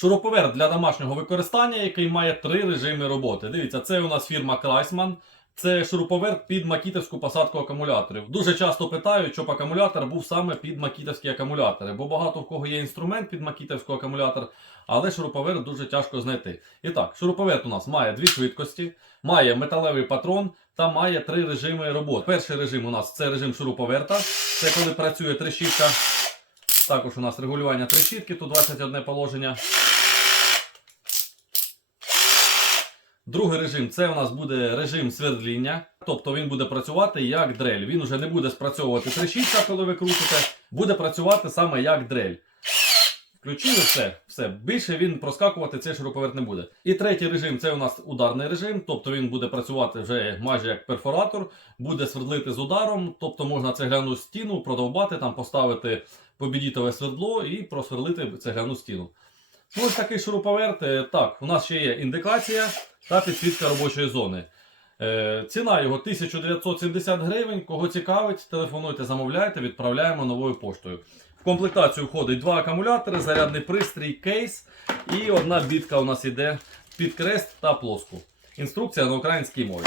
Шуруповерт для домашнього використання, який має три режими роботи. Дивіться, це у нас фірма Крайсман. Це шуруповерт під макітовську посадку акумуляторів. Дуже часто питають, щоб акумулятор був саме під макітовські акумулятори, бо багато в кого є інструмент під макітовський акумулятор, але шуруповерт дуже тяжко знайти. І так, шуруповерт у нас має дві швидкості, має металевий патрон та має три режими роботи. Перший режим у нас це режим шуруповерта. Це коли працює трещітка. Також у нас регулювання трещітки, тут 21 положення. Другий режим це у нас буде режим свердління, тобто він буде працювати як дрель. Він вже не буде спрацьовувати трещітка, коли ви крутите, буде працювати саме як дрель. Включили все, все. Більше він проскакувати цей шуруповерт не буде. І третій режим це у нас ударний режим, тобто він буде працювати вже майже як перфоратор, буде свердлити з ударом, тобто можна цегляну стіну продовбати, там поставити побідітове свердло і просверлити цегляну стіну. Ну, Ось такий шуруповерт. Е, Так, у нас ще є індикація та підсвітка робочої зони. Е, ціна його 1970 гривень. Кого цікавить, телефонуйте, замовляйте, відправляємо новою поштою. В комплектацію входить два акумулятори, зарядний пристрій, кейс і одна бітка у нас іде під крест та плоску. Інструкція на українській мові.